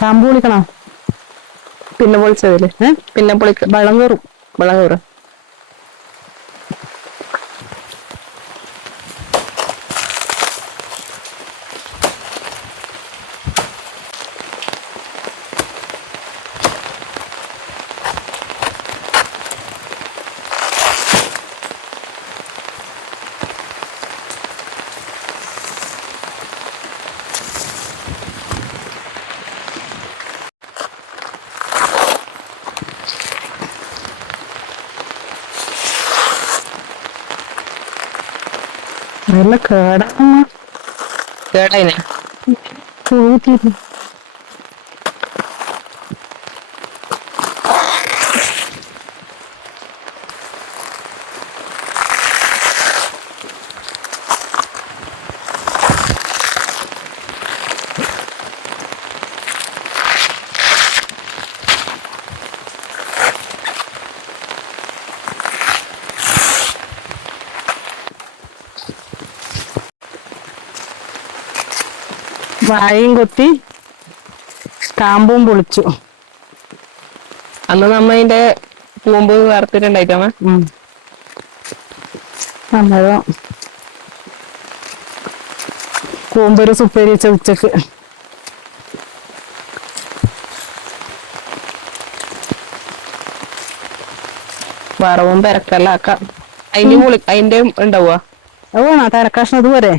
കാമ്പ് പൊളിക്കണോ? പിന്നെ പൊളിച്ചതില് പിന്നെ വെള്ളം കയറും. വെള്ളം കയറും. നല്ല കേടാണ്. കേടായിനെ വാഴയും കൊത്തി കാമ്പും പൊളിച്ചു. അന്ന് നമ്മ അതിന്റെ കൂമ്പ് വറുത്തിട്ടുണ്ടായിട്ടമ്മ. അന്നേരം കൂമ്പൊരു സുപ്പേരി വെച്ച ഉച്ചക്ക്. വറവും പെരക്കെല്ലാം ആക്കാം. അതിന്റെ ഉണ്ടാവുക. അത് വേണോ തരക്കഷ്ണം ഇതുവരെ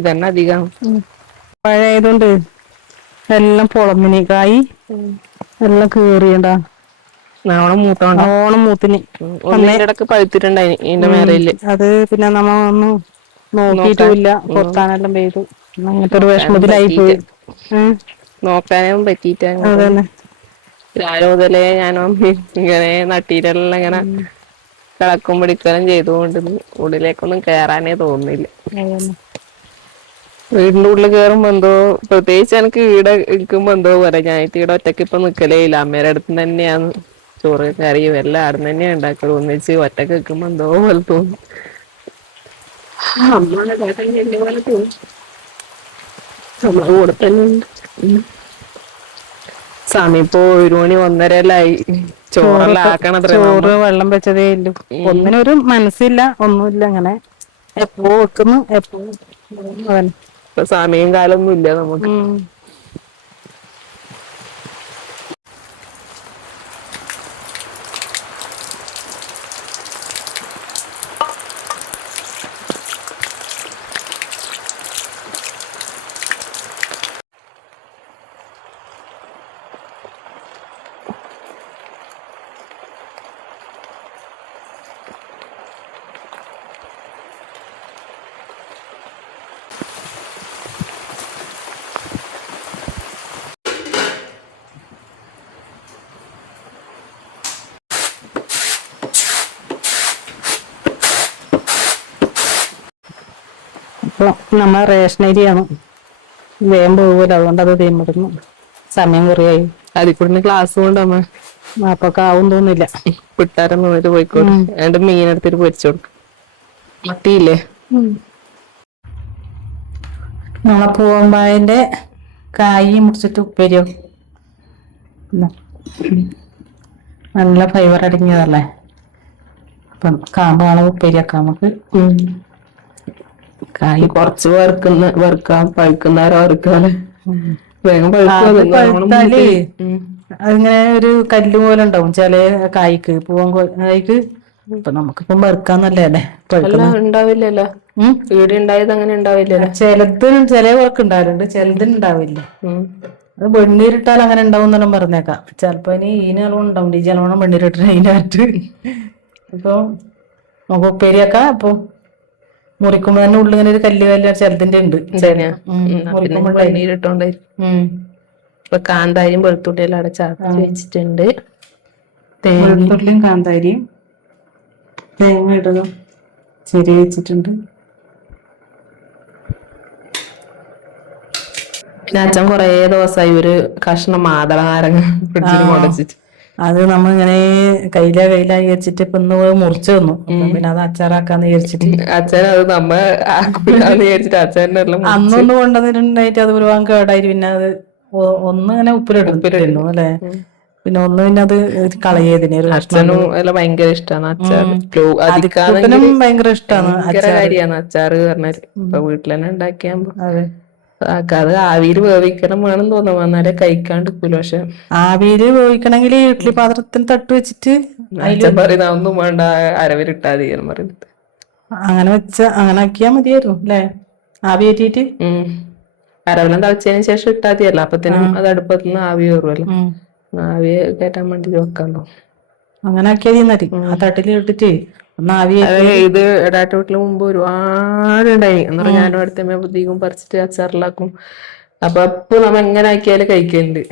ഇതന്നെ അധികം പഴയതുകൊണ്ട് എല്ലാം പൊളന്നിന് കായ് എല്ലാം കേറിയണ്ടാ. നല്ലോണം മൂത്തോണ്ടാ. ഓണം മൂത്തിന് ഒന്ന് അന്നേ ഇതിന്റെ ഇടക്ക് പഴുത്തിട്ടുണ്ടായി ഇതിന്റെ മേലയില്. അത് പിന്നെ നമ്മ ഒന്നും നോക്കാൻ നോക്കിട്ടുമില്ല. കൊത്താനെല്ലാം പെയ്തു. അങ്ങനത്തെ ഒരു നോക്കാനും വിഷമത്തിലായി പോയി. പറ്റീട്ട് നോക്കാനും പറ്റീട്ട അങ്ങോട്ട്. അതന്നെ. രാവിലെ മുതലേ ഞാനും ഇങ്ങനെ നട്ടീടെല്ലാം ഇങ്ങനെ കിളക്കും പിടിക്കലും ചെയ്തൊണ്ട് ഉള്ളിലേക്കൊന്നും കേറാനേ തോന്നുന്നില്ല. വീടിന്റെ ഉള്ളിൽ കയറുമ്പോ എന്തോ പ്രത്യേകിച്ച് എനിക്ക് ഈടെ ഇരിക്കുമ്പോ എന്തോ പോലെ. ഞാനിട്ട് ഈടെ ഒറ്റക്ക് ഇപ്പ നിക്കലേ ഇല്ല. അമ്മേടെ അടുത്ത് തന്നെയാണ് ചോറ് കറിയും എല്ലാം അവിടുന്ന് തന്നെയാ ഉണ്ടാക്കല്. ഒന്നിച്ച് ഒറ്റക്ക് നിക്കുമ്പോ എന്തോ പോലെ തോന്നും. നമ്മളെ കൂടെ തന്നെയുണ്ട്. സമയം ഇപ്പോ 1 മണി 1:30 ആയി. ചോറെല്ലാം ആക്കണത്രേ നമ്മ. ചോറ് വെള്ളം വെച്ചതേ ഇല്ലു. ഒന്നിനൊരു മനസ്സില്ല. ഒന്നുമില്ല. അങ്ങനെ എപ്പോ വെക്കുന്നു എപ്പോ ഇപ്പൊ സമയം കാലൊന്നും ഇല്ല നമുക്ക്. ഇപ്പൊ നമ്മ റേഷൻ അരിയാണ്. വേഗം പോകൂല. അതുകൊണ്ട് അത് തീർന്നിടുന്നു. സമയം കുറയായി. അതിക്കൂടെ ക്ലാസ് കൊണ്ടമ്മ അപ്പൊക്കെ ആവും തോന്നില്ല. വിട്ടാരം പോയിട്ട് പോയിക്കോട്ടെ. എന്നിട്ട് മീൻ എടുത്തിട്ട് പൊരിച്ചു കൊടുക്കും. മത്തിയില്ലേ? നമ്മളെ പൂവമ്പായന്റെ കായ് മുറിച്ചിട്ട് ഉപ്പേരിയോ. നല്ല ഫൈബർ അടങ്ങിയതല്ലേ. അപ്പം കാമ്പാള ഉപ്പേരിയാക്കാം നമുക്ക്. കായ് കൊറച്ച് വെറുക്കാം. പഴുക്കുന്നേരം വറുക്കാല് വേഗം അത് പഴുക്കും. നല്ലോണം പഴുത്താല് മൂത്ത്. അതിങ്ങനെ ഒരു കല്ല് പോലെ ഉണ്ടാവും ചില കായ്ക്ക്. പൂവൻ കായ്ക്ക്. ഇപ്പൊ നമുക്കിപ്പം വറുക്കാന്നല്ലേ അല്ല പഴുക്കുന്ന. ഉണ്ടാവില്ലല്ലോ. ഈടെ ഉണ്ടായത് അങ്ങനെ ഉണ്ടാവില്ലല്ലോ. ചിലതിനും ചില വർക്ക് ഉണ്ടാവലുണ്ട്. ചിലതിന് ഉണ്ടാവില്ല. അത് വെണ്ണീരിട്ടാൽ അങ്ങനെ ഉണ്ടാവും പറഞ്ഞേക്കാം. ചിലപ്പോ ഇനി ഈനെളും ഉണ്ടാവും. ഈ ജലവണം വെണ്ണീരിട്ട് അതിനകത്ത് ഇപ്പൊ നമുക്ക് ഉപ്പേരിയാക്കാം. അപ്പൊ മുറിക്കുമ്പോ തന്നെ ഉള്ളിങ്ങനെ ഒരു കല്ല് കല്ല് ചിലതിന്റെ ഉണ്ട്. ഉണ്ടേനാ പിന്നെ മുറിക്കുമ്പോ ഉണ്ടായിരുന്നു. വെണ്ണീരിട്ടോണ്ടായിരിക്കും. ഇപ്പൊ കാന്താരിയും വെളുത്തുള്ളിയും എല്ലാം അവിടെ ചതച്ച് വെച്ചിട്ടുണ്ട്. വെളുത്തുള്ളിയും കാന്താരിയും തേങ്ങ ഇട്ടതും ചെരിയ വെച്ചിട്ടുണ്ട്. പിന്നെ അച്ഛൻ കൊറേ ദിവസമായി ഒരു കഷ്ണം മാതള നാരങ്ങ ഫ്രിഡ്ജിൽ കൊണ്ടുവച്ചിട്ട്. അത് നമ്മളിങ്ങനെ കയ്യില വിചാരിച്ചിട്ട് ഇപ്പൊ ഇന്ന് മുറിച്ച് തന്നു. അപ്പം പിന്നെ അത് അച്ചാറാക്കാന്ന് വിചാരിച്ചിട്ട്. അച്ഛൻ അത് നമ്മ ആക്കൂലാന്ന് വിചാരിച്ചിട്ട് അച്ഛനെല്ലാം മുറിച്ച് അന്നൊന്ന് കൊണ്ടുവന്നിട്ടുണ്ടായിട്ട് അത് ഒരുപാട് കേടായി. പിന്നെ അത് ഒന്ന് ഇങ്ങനെ ഉപ്പിലിടുന്നു അല്ലെ, പിന്നെ ഒന്ന് പിന്നെ അത് കളയതിന് ഒരു അച്ഛനും എല്ലാം ഭയങ്കര ഇഷ്ടമാണ് അച്ചാറ്. അതിക്കൂട്ടനും ഭയങ്കര ഇഷ്ടമാണ് ഭയങ്കര കാര്യമാണ് അച്ചാറ് പറഞ്ഞാല്. ഇപ്പൊ വീട്ടിൽ തന്നെ ഉണ്ടാക്കിയാകുമ്പോ അതെ. അത് ആവിയിൽ വേവിക്കണം വേണം തോന്നുന്നു, എന്നാലേ കഴിക്കാണ്ടിരിക്കൂല. പക്ഷെ ആവിയില് വേവിക്കണമെങ്കിൽ ഇഡ്ഡലി പാത്രത്തിൽ തട്ട് വെച്ചിട്ട് അച്ഛൻ പറയുന്ന ഒന്നും വേണ്ട, അരവിലിട്ടാ മതി എന്ന് പറയുന്നത്. അങ്ങനെ ആക്കിയാ മതിയായിരുന്നു അല്ലെ, ആവി കയറ്റിട്ട്. അരവെല്ലാം തിളച്ചതിന് ശേഷം ഇട്ടാ മതിയല്ലോ, അപ്പത്തിനും അത് അടുപ്പത്തുനിന്ന് ആവി കയറുമല്ലോ. ആവി കയറ്റാൻ വേണ്ടി വെക്കാണ്ടോ. അങ്ങനെ ആക്കിയാൽ മതി. ആ തട്ടിൽ ഇട്ടിട്ട് ഒന്ന് ആവി ഇത് ഇടാട്ട വീട്ടില് മുമ്പ് ഒരുപാടുണ്ടായി എന്ന് പറഞ്ഞാൽ ഞാനും അടുത്തമ്മ ബുദ്ധിക്കും പറിച്ചിട്ട് അച്ചാറിലാക്കും. അപ്പൊ നമ്മ എങ്ങനെ ആക്കിയാലും കഴിക്കലുണ്ട്.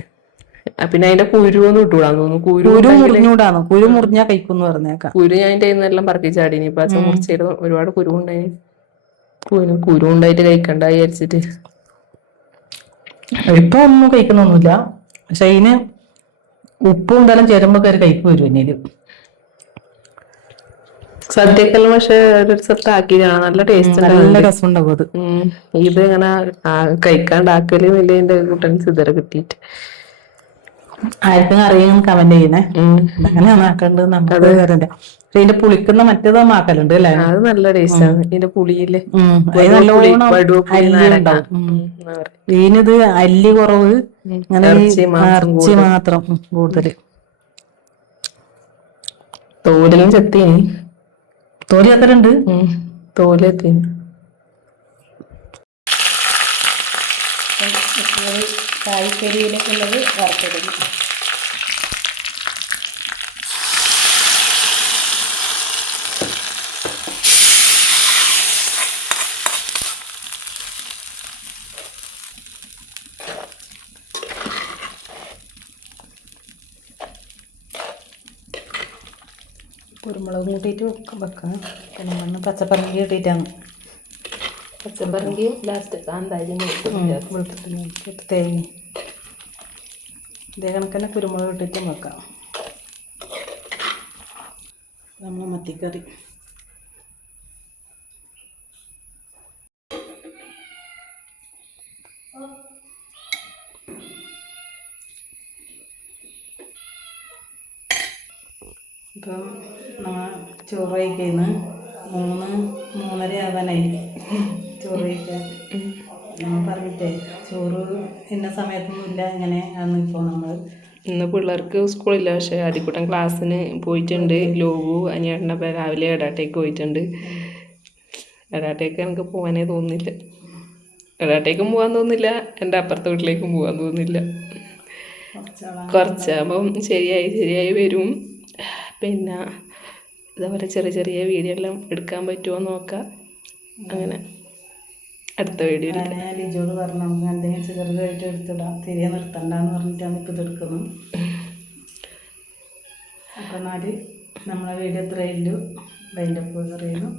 പിന്നെ അതിന്റെ കുരുവൊന്നും ഇട്ടുകൂടാന്ന് തോന്നുന്നു. കുരു മുറിഞ്ഞാ കഴിക്കുമെന്ന് പറഞ്ഞേക്കാം. കുരു ഞാൻ അതിന്റെ എല്ലാം പറപ്പിച്ചാടിനി. ഇപ്പൊ അച്ഛൻ മുറിച്ചിരുന്നു, ഒരുപാട് കുരു ഉണ്ടായി. കുരു ഉണ്ടായിട്ട് കഴിക്കണ്ട വിചാരിച്ചിട്ട് ഇപ്പൊ ഒന്നും കഴിക്കുന്നൊന്നുമില്ല. പക്ഷെ അതിന് ഉപ്പും എന്തെല്ലാം ചേരുമ്പോ കയറി കഴിപ്പ് വരും പിന്നീട്. സദ്യക്കെല്ലാം പക്ഷെ ഒരു സ്ഥലത്ത് ആക്കിയതാണ്, നല്ല ടേസ്റ്റ് നല്ല രസം ഉണ്ടാവും അത്. ഇത് ഇങ്ങനെ കഴിക്കാണ്ടാക്കല് വലിയ കുട്ടൻസ് ഇതുവരെ കിട്ടിയിട്ട്. ആർക്കും അറിയാൻ കമന്റ് ചെയ്യുന്നേ, അങ്ങനെയാണ് ആക്കേണ്ടത് നമുക്ക് അറിയണ്ട. പക്ഷെ ഇതിന്റെ പുളിക്കുന്ന മറ്റേതും ആക്കലുണ്ട് അല്ലെ, അത് നല്ല ടേസ്റ്റാണ് ഇതിന്റെ പുളിയില്ലേ. നല്ലോണം അല്ലി ഉണ്ടാവും. ഇതിനിത് അല്ലി കുറവ്, അങ്ങനെ ഇറച്ചി മാത്രം കൂടുതല്. തോലും ചെത്തീനി, തോലി എത്രണ്ട്, തോലെത്തിന് കായ്ക്കരിയിലൊക്കെ ഉള്ളത് വറുത്തെടുക്കും. കുരുമുളക് കൂട്ടിയിട്ട് വെക്കാം. പിന്നെ മണ്ണ് പച്ചപ്പറങ്കി ഇട്ടിട്ടാണ്. പച്ചപ്പറങ്കി ലാസ്റ്റ് കാന്താരി തേങ്ങ ഇതേ കണക്കന്നെ കുരുമുളക് ഇട്ടിട്ടും വെക്കാം. നമ്മൾ മത്തിക്കറി ഇപ്പം നമ്മൾ ചോറ് കഴിക്കുന്ന 3-3:30 ആവാനായി. ചോറ് കഴിക്കാൻ നമ്മൾ പറഞ്ഞിട്ടേ ചോറ് ഇന്ന സമയത്തൊന്നുമില്ല, ഇങ്ങനെ ആണ്. ഇപ്പോൾ നമ്മൾ ഇന്ന് പിള്ളേർക്ക് സ്കൂളില്ല, പക്ഷെ ആദ്യക്കൂട്ടം ക്ലാസ്സിന് പോയിട്ടുണ്ട്. ലോകു അനിയേട്ടനപ്പം രാവിലെ എടാട്ടേക്ക് പോയിട്ടുണ്ട്. എടാട്ടേക്ക് എനിക്ക് പോകാനേ തോന്നുന്നില്ല. എടാട്ടേക്കും പോകാൻ തോന്നുന്നില്ല, എൻ്റെ അപ്പുറത്തെ വീട്ടിലേക്കും പോകാൻ തോന്നുന്നില്ല. കുറച്ചാകുമ്പം ശരിയായി വരും. പിന്നെ ഇതേപോലെ ചെറിയ വീഡിയോ എല്ലാം എടുക്കാൻ പറ്റുമോ നോക്കാം. അങ്ങനെ അടുത്ത വീഡിയോയിൽ ലിജോട് പറഞ്ഞു നമുക്ക് എന്തെങ്കിലും ചെറുതായിട്ട് എടുത്തിടാം, തിരികെ നിർത്തണ്ടെന്ന് പറഞ്ഞിട്ടാണ് ഇപ്പോൾ ഇതെടുക്കുന്നത്. അപ്പോൾ എന്നാൽ നമ്മളെ വീഡിയോ ഇത്രയേ ഉള്ളൂ. വൈൻഡപ്പ് പറയുന്നു.